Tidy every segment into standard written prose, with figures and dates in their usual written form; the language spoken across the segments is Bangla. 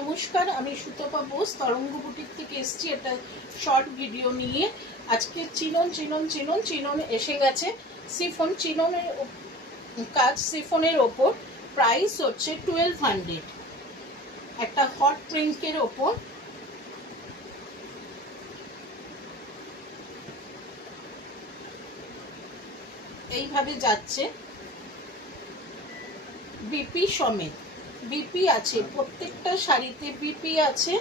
নমস্কার, আমি সুতপা বোস তরঙ্গ বুটিক থেকে এসেছি একটা শর্ট ভিডিও নিয়ে। আজকে চিনন এসে গেছে। সিফন চিননের কাজ, সিফনের ওপর প্রাইস হচ্ছে 1200। একটা হট প্রিন্টের ওপর এইভাবে যাচ্ছে, বিপি সমেত। বিপি আছে, প্রত্যেকটা শাড়িতে বিপি আছে।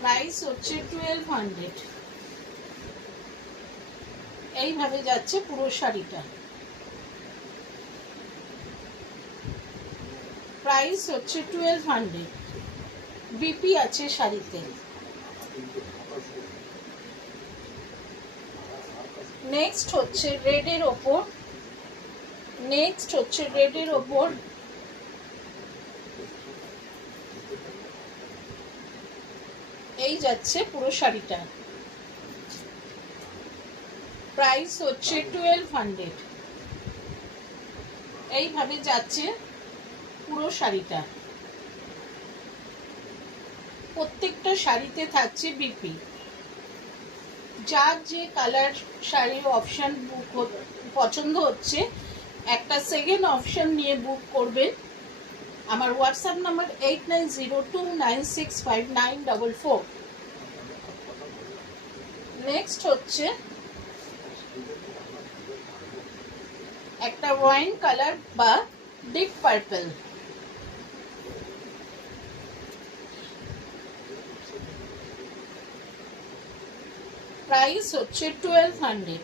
প্রাইস হচ্ছে 1200। এইভাবে যাচ্ছে পুরো শাড়িটা। প্রাইস হচ্ছে 1200। বিপি আছে শাড়িতে। নেক্সট হচ্ছে রেডের ওপর। এই যাচ্ছে পুরো শাড়িটা। প্রাইস হচ্ছে 1200। এইভাবে যাচ্ছে পুরো শাড়িটা। প্রত্যেকটা শাড়িতে থাকছে বিপি। যার যে কালার শাড়ির অপশন বুক পছন্দ হচ্ছে, একটা সেকেন্ড অপশন নিয়ে বুক করবেন। আমার হোয়াটসঅ্যাপ নাম্বার 8902965944। নেক্সট হচ্ছে একটা ওয়াইন কালার বা ডিপ পার্পল। প্রাইস হচ্ছে 1200।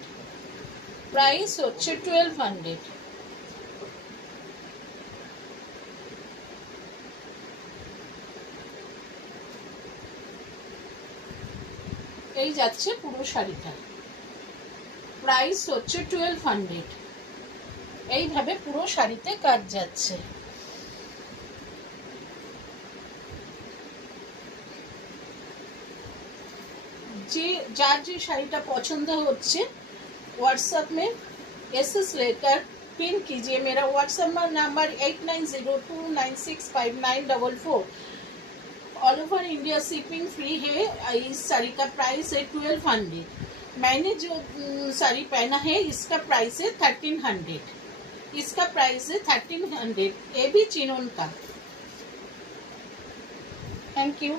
এই যাচ্ছে পুরো শাড়িটা। প্রাইস হচ্ছে 1200। এইভাবে পুরো শাড়িতে কাজ যাচ্ছে। যার যে শাড়িটা পছंद হচ্ছে, व्हाट्सएप में एसएस लेकर पिन कीजिए। मेरा WhatsApp number 8902965944। All over India shipping free है। इस साड़ी का प्राइस है 1200। मैंने जो साड़ी पहना है इसका प्राइस है 1300। इसका प्राइस है 1300। ये भी चिनोन का। Thank you.